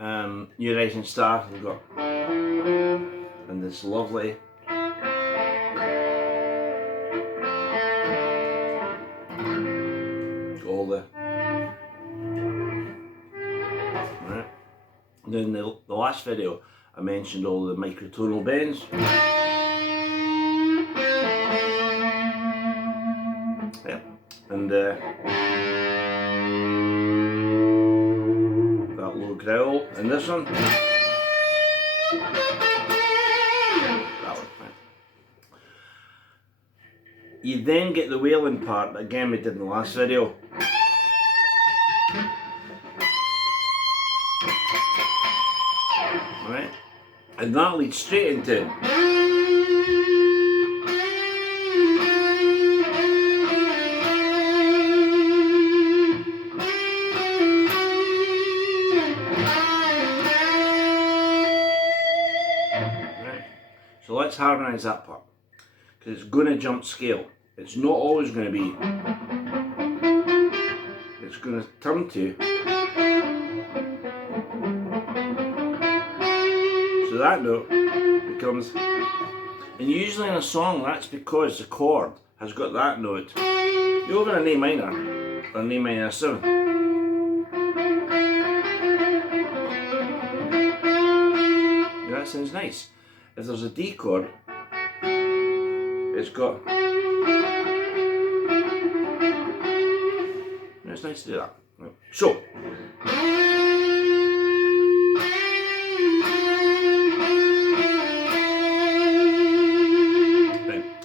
New Rising Star, we've got, and this lovely all the right. Then the last video I mentioned all the microtonal bends. Yep. And that low growl, and this one. That one, right. You then get the wailing part that again we did in the last video. Right? And that leads straight into right. So let's harmonise that part, because it's going to jump scale. It's not always going to be. It's going to turn to. So that note becomes, and usually in a song that's because the chord has got that note. You're over an A minor or an A minor 7. Yeah, that sounds nice. If there's a D chord, it's got. It's nice to do that. So.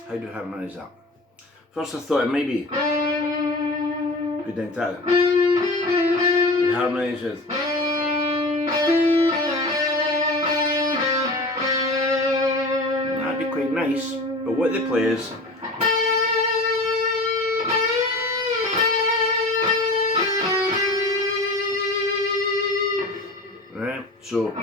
How do I harmonise that? First I thought it might be good down to that. And harmonise with. That'd be quite nice, but what they play is. Right, so.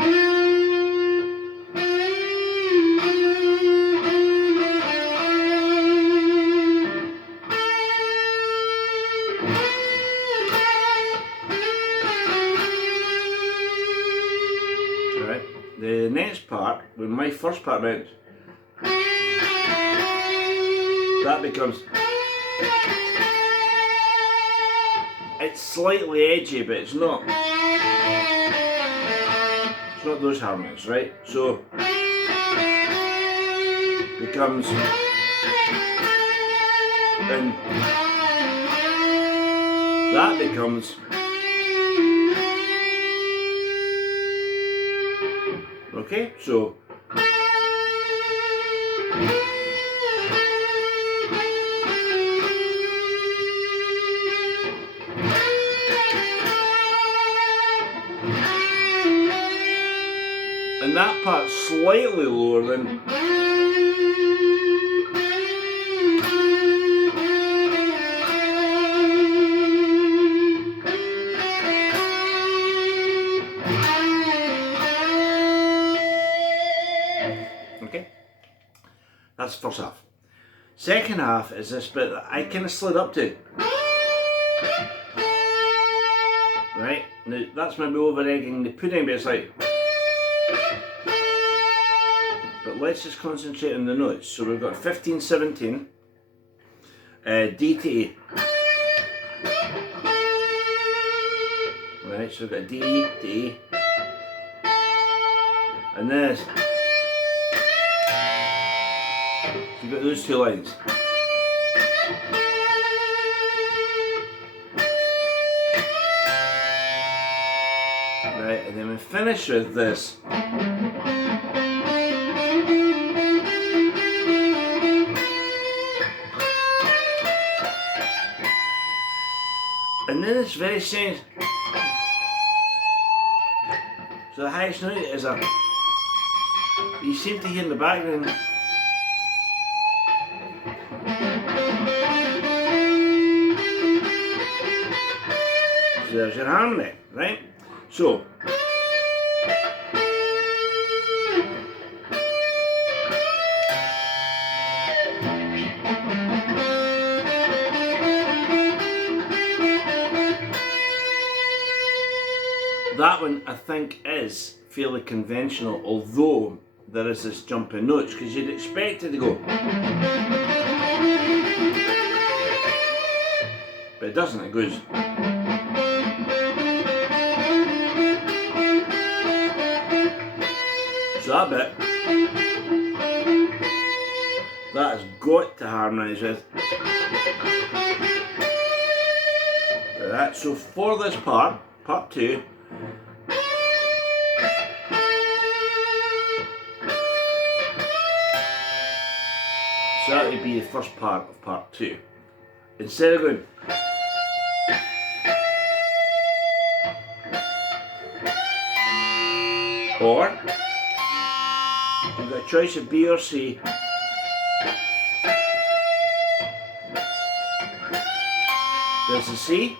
The next part, when my first part went, that becomes, it's slightly edgy, but it's not those harmonies, right? So, becomes, and that becomes, okay, so and that part's slightly lower than okay. That's the first half. Second half is this bit that I kind of slid up to. Right? Now that's maybe over egging the pudding, but it's like. But let's just concentrate on the notes. So we've got 15, 17, D to E. Right, so we've got a D to E. And this. So you've got those two lines. Right, and then we finish with this. And then it's very strange. So the highest note is a. You seem to hear in the background. So there's your harmony, right? So. that one I think is fairly conventional, although there is this jump in notes, because you'd expect it to go. But it doesn't, it goes. So that bit, that has got to harmonise with. That. So for this part 2, so that would be the first part of part 2. Instead of going, or you've got a choice of B or C. There's the C,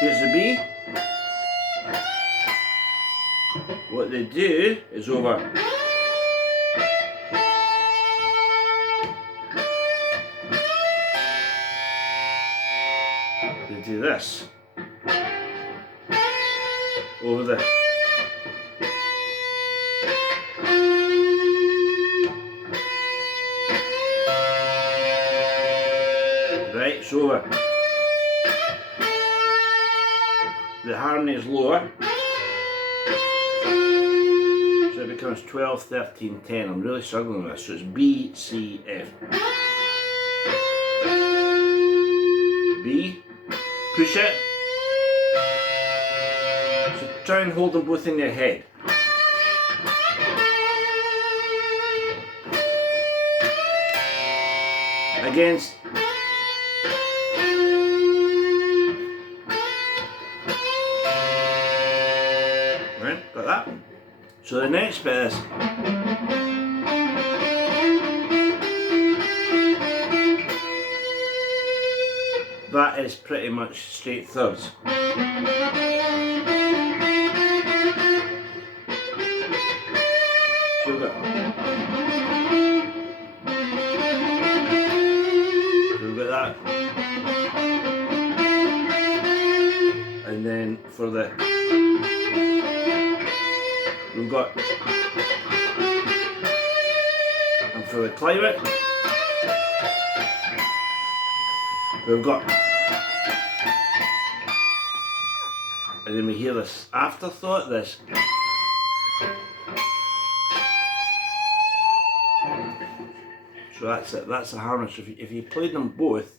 here's the B. What they do is over. They do this. Over the. Right, it's over. The harmony is lower. So it becomes 12, 13, 10. I'm really struggling with this. So it's B, C, F. B, push it. So try and hold them both in your head. Against. Right, got that. So the next bit is. That is pretty much straight thirds. So we've got that. And then for the we've got, and for the climate we've got, and then we hear this afterthought, this. So that's it, that's the harmony. So if you played them both,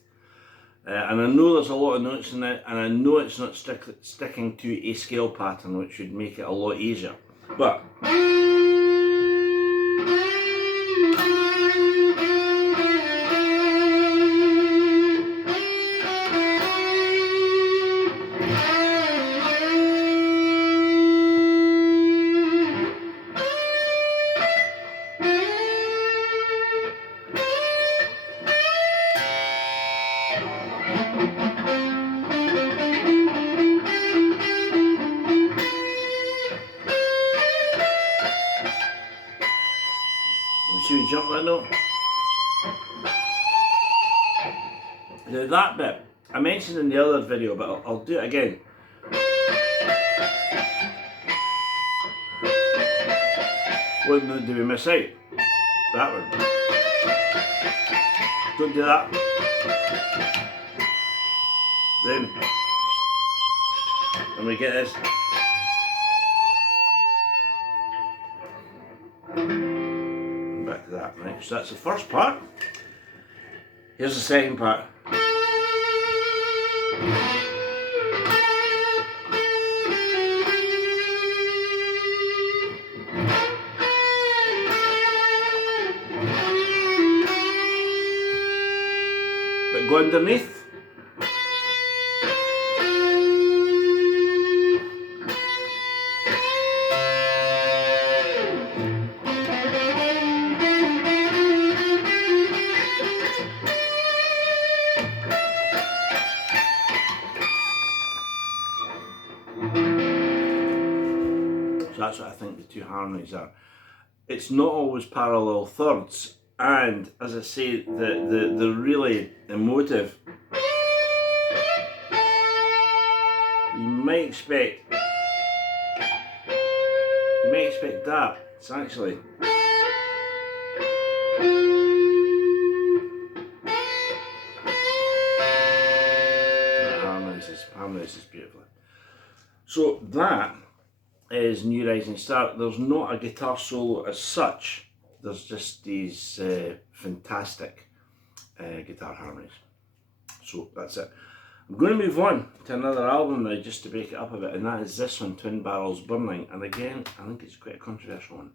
and I know there's a lot of notes in it, and I know it's not sticking to a scale pattern, which would make it a lot easier. But see we jump that note. Now that bit, I mentioned in the other video, but I'll do it again. What note do we miss out? That one. Don't do that. Then, and we get this. Back to that, right? So that's the first part. Here's the second part. But go underneath. That's what I think the two harmonies are. It's not always parallel thirds, and as I say, the really emotive, we might expect that. It's actually that harmonises beautifully. So that is New Rising Star. There's not a guitar solo as such. There's just these fantastic guitar harmonies. So that's it. I'm going to move on to another album now, just to break it up a bit, and that is this one, Twin Barrels Burning. And again, I think it's quite a controversial one.